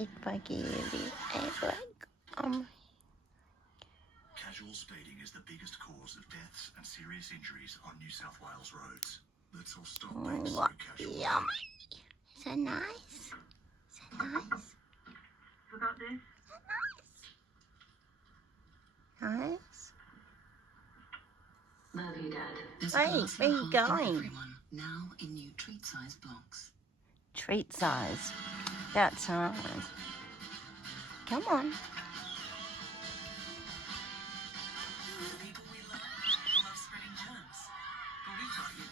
Itbagi Casual speeding is the biggest cause of deaths and serious injuries on New South Wales roads. Let's all stop being so casual. Yummy. Is that nice? Is that nice? Forgot this? Nice. Love you, Dad. Hey, where are you going? Now in new treat-size blocks. Treat size. That's nice. Come on. The people we love spreading germs. But we've got you.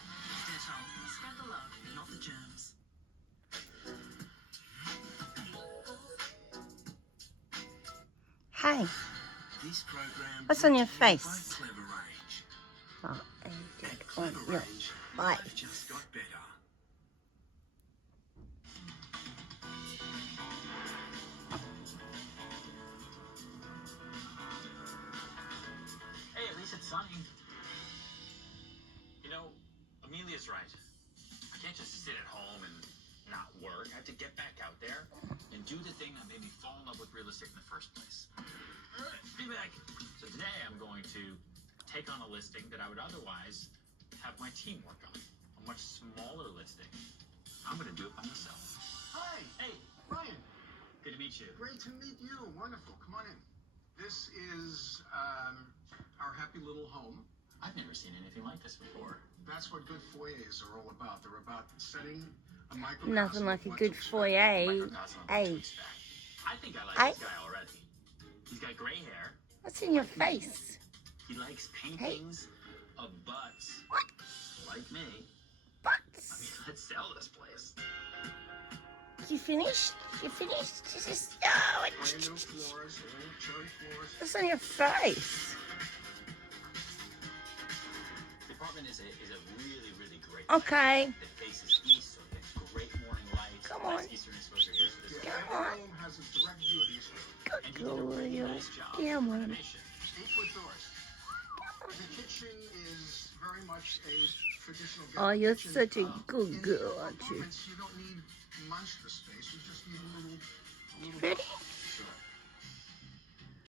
Dettol. Spread the love, not the germs. Hey, This program what's on your by face? Clever Range. Oh, and At Clever your Range, life. life just got better. Hey, at least it's sunny. You know, Amelia's right. I can't just sit at home and not work. I have to get back out there and do the thing that made me fall in love with real estate in the first place. Be back. So today I'm going to take on a listing that I would otherwise have my team work on. A much smaller listing. I'm going to do it by myself. Hi, Hey, Ryan. good to meet you. Great to meet you. Wonderful. Come on in. This is our happy little home. I've never seen anything like this before. That's what good foyers are all about. They're about setting a microcosm. Nothing like a of good what's foyer. Microcosm of Hey, what to expect. I think I like Hey. this guy already. He's got gray hair. what's in your face? He likes paintings of butts. What? Like me. I Butts. mean, let's sell this place. You finished? You finished? Just, Brand new floors, new cherry floors. what's on your face? The apartment is a really, really great Okay. place. It faces east, so it gets great morning light. Come nice on. eastern exposure here. So this Yeah, guy, on. every room has its direct view of the east room. Good and he did a really girl. nice job Yeah, with man. renovation. 8-foot doors. The kitchen is very much a traditional Oh, you're kitchen. such a In good the girl, aren't you? apartments, you don't need monster space. You just need a little Ready? Sure.